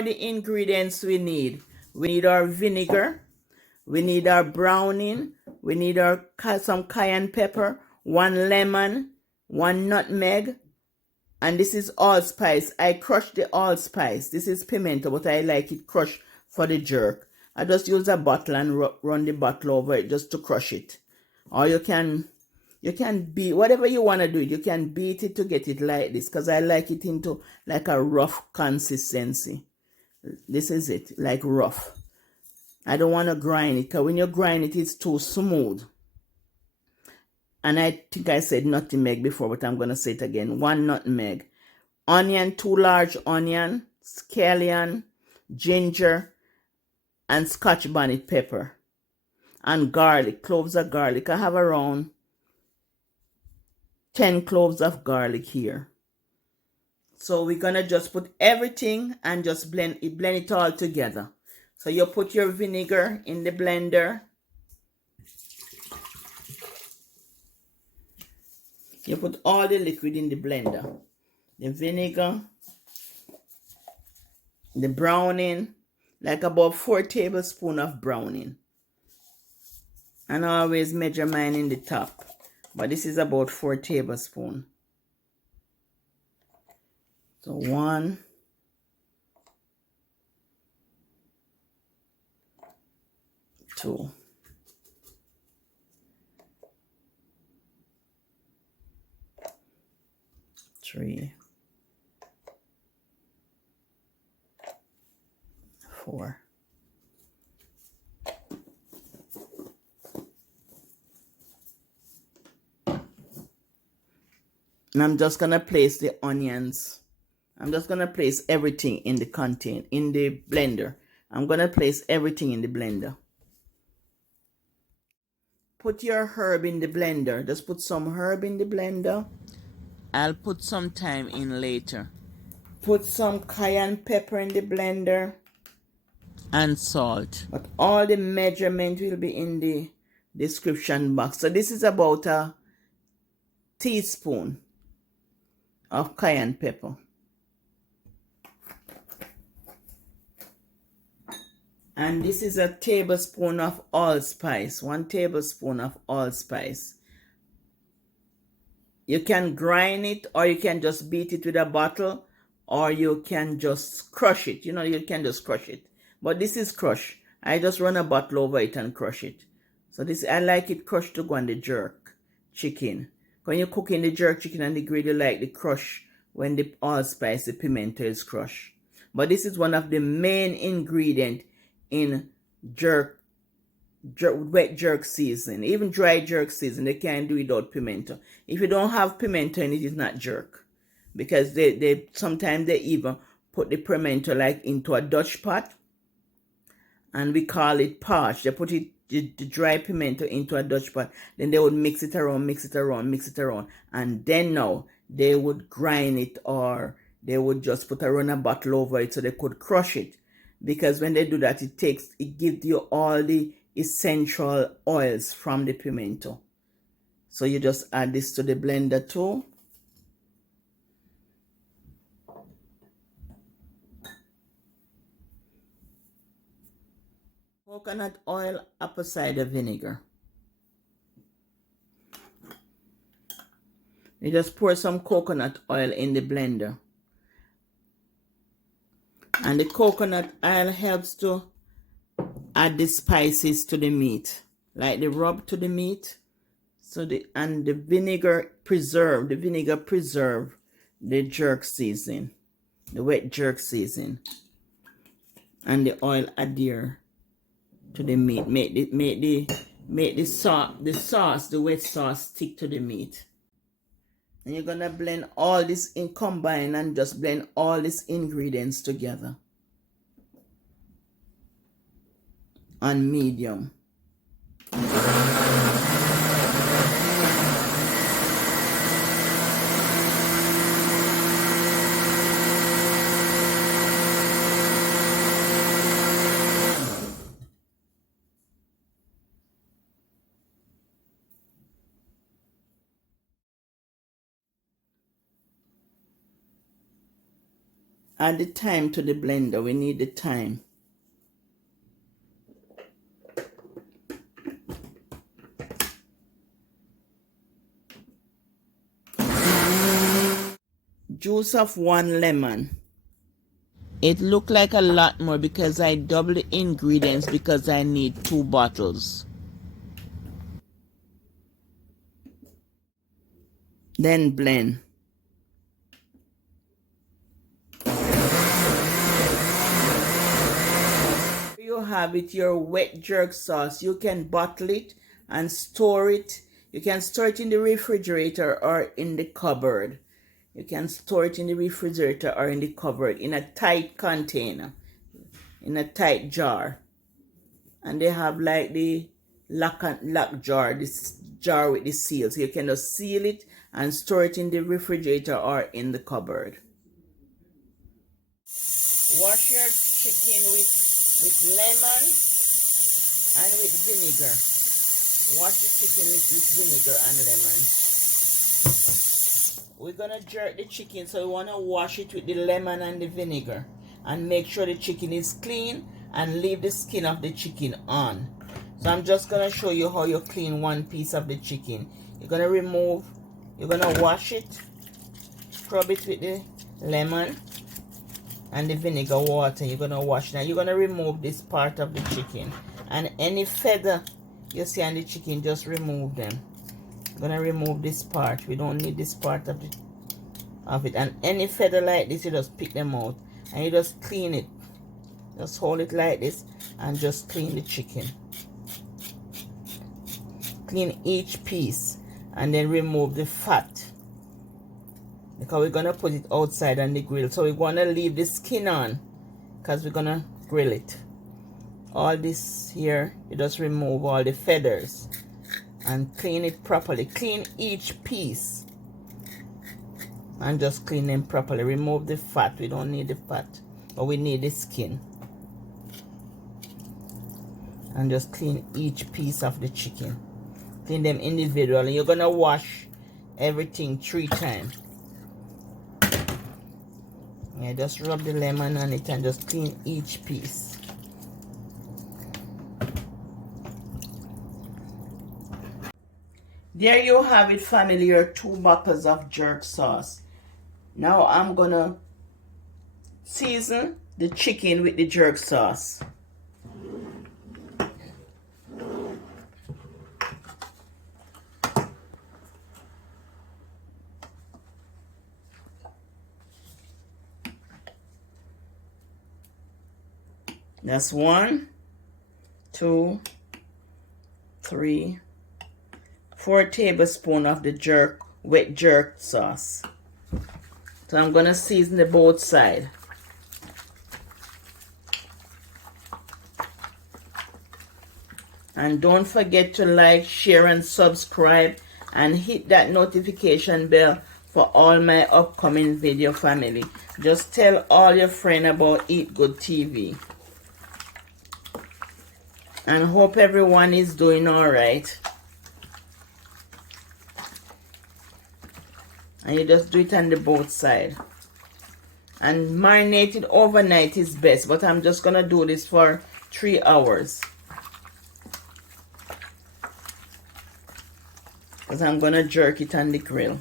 are the ingredients we need. We need our vinegar. We need our browning. We need our some cayenne pepper, 1 lemon, 1 nutmeg, and this is allspice. I crushed the allspice. This is pimento, but I like it crushed for the jerk. I just use a bottle and run the bottle over it just to crush it. Or you can beat, whatever you want to do, you can beat it to get it like this, because I like it into like a rough consistency. This is it, like rough. I don't want to grind it, because when you grind it, it's too smooth. And I think I said nutmeg before, but I'm going to say it again. 1 nutmeg. Onion, 2 large onion, scallion, ginger, and scotch bonnet pepper. And garlic, cloves of garlic. I have around 10 cloves of garlic here. So we're going to just put everything and just blend it all together. So you put your vinegar in the blender. You put all the liquid in the blender. The vinegar, the browning, like about 4 tablespoons of browning. And I always measure mine in the top, but this is about 4 tablespoons. So 1, 2, 3, 4. And I'm just going to place the onions. I'm just going to place everything in the blender. I'm going to place everything in the blender. Put your herb in the blender. Just put some herb in the blender. I'll put some thyme in later. Put some cayenne pepper in the blender. And salt. But all the measurement will be in the description box. So this is about a teaspoon of cayenne pepper. And this is a tablespoon of allspice. 1 tablespoon of allspice. You can grind it, or you can just beat it with a bottle, or you can just crush it. You know, you can just crush it. But this is crushed. I just run a bottle over it and crush it. So this, I like it crushed to go on the jerk chicken. When you're cooking the jerk chicken and the grate, you like the crush when the allspice, the pimento is crushed. But this is one of the main ingredients in wet jerk season. Even dry jerk season, they can't do it without pimento. If you don't have pimento in it, it's not jerk. Because they sometimes they even put the pimento like into a Dutch pot, and we call it posh. They put the dry pimento into a Dutch pot, then they would mix it around, and then now they would grind it, or they would just put a bottle over it so they could crush it. Because when they do that, it gives you all the essential oils from the pimento. So you just add this to the blender too. Coconut oil, apple cider vinegar. You just pour some coconut oil in the blender. And the coconut oil helps to add the spices to the meat, like the rub to the meat. So the vinegar preserve the jerk season, the wet jerk season, and the oil adhere to the meat. Make the sauce, the wet sauce, stick to the meat. And you're gonna blend all this combine and just blend all these ingredients together on medium. add the thyme to the blender. We need the thyme. Juice of 1 lemon. It looked like a lot more because I doubled the ingredients because I need 2 bottles. Then blend. You have it, your wet jerk sauce. You can bottle it and store it. You can store it in the refrigerator or in the cupboard. You can store it in the refrigerator or in the cupboard in a tight container, in a tight jar. And they have like the lock jar, this jar with the seal. So you can just seal it and store it in the refrigerator or in the cupboard. Wash your chicken with lemon and with vinegar. Wash the chicken with vinegar and lemon. We're gonna jerk the chicken, so we wanna wash it with the lemon and the vinegar and make sure the chicken is clean and leave the skin of the chicken on. So I'm just gonna show you how you clean one piece of the chicken. You're gonna wash it, scrub it with the lemon and the vinegar water. You're gonna wash. Now you're gonna remove this part of the chicken, and any feather you see on the chicken, just remove them. I'm gonna remove this part. We don't need this part of it. And any feather like this, you just pick them out and you just clean it. Just hold it like this and just clean the chicken. Clean each piece and then remove the fat, because we're gonna put it outside on the grill. So we're gonna leave the skin on because we're gonna grill it. All this here, you just remove all the feathers and clean it properly. Clean each piece and just clean them properly. Remove the fat. We don't need the fat, but we need the skin. And just clean each piece of the chicken. Clean them individually. You're gonna wash everything 3 times. Yeah, just rub the lemon on it and just clean each piece. There you have it, family, your 2 bottles of jerk sauce. Now I'm gonna season the chicken with the jerk sauce. That's 1, 2, 3, 4 tablespoons of the wet jerk sauce. So I'm gonna season the both sides. And don't forget to like, share, and subscribe, and hit that notification bell for all my upcoming video, family. Just tell all your friends about Eat Good TV. And hope everyone is doing alright. And you just do it on the both sides. And marinate it overnight is best, but I'm just gonna do this for 3 hours. Because I'm gonna jerk it on the grill.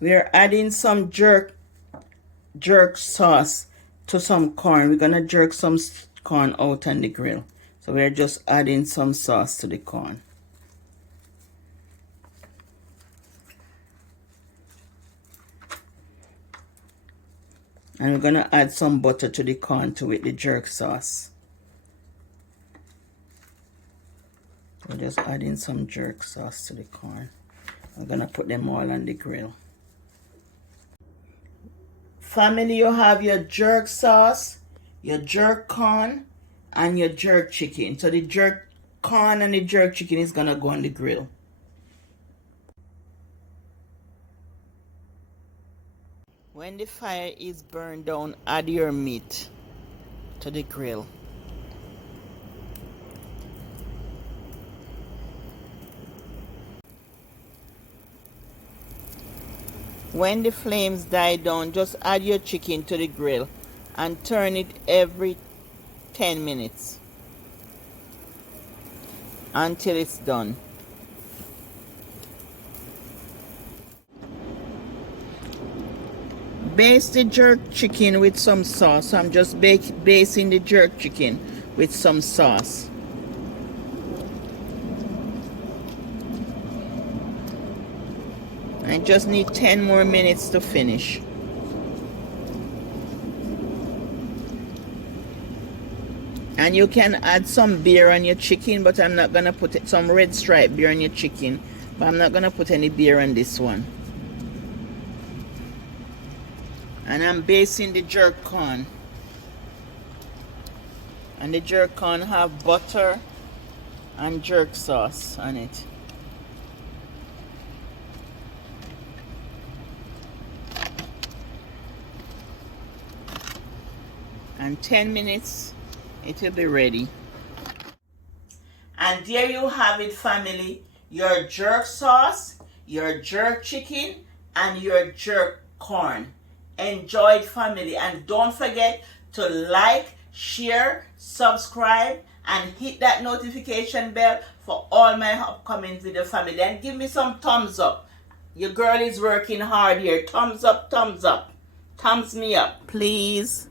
We're adding some jerk sauce to some corn. We're gonna jerk some corn out on the grill. So we're just adding some sauce to the corn. And we're gonna add some butter to the corn with the jerk sauce. We're just adding some jerk sauce to the corn. I'm gonna put them all on the grill. Family, you have your jerk sauce, your jerk corn, and your jerk chicken. So the jerk corn and the jerk chicken is gonna go on the grill. When the fire is burned down, add your meat to the grill. When the flames die down, just add your chicken to the grill and turn it every 10 minutes until it's done. Baste the jerk chicken with some sauce. I'm just basting the jerk chicken with some sauce. I just need 10 more minutes to finish. And you can add some beer on your chicken, but I'm not gonna put some red stripe beer on your chicken, but I'm not gonna put any beer on this one. And I'm basting the jerk corn. And the jerk corn have butter and jerk sauce on it. And 10 minutes it will be ready. And there you have it, family. Your jerk sauce, your jerk chicken, and your jerk corn. Enjoy it, family, and don't forget to like, share, subscribe, and hit that notification bell for all my upcoming video, family. And give me some thumbs up. Your girl is working hard here. Thumbs up, thumbs up. Thumbs me up, please.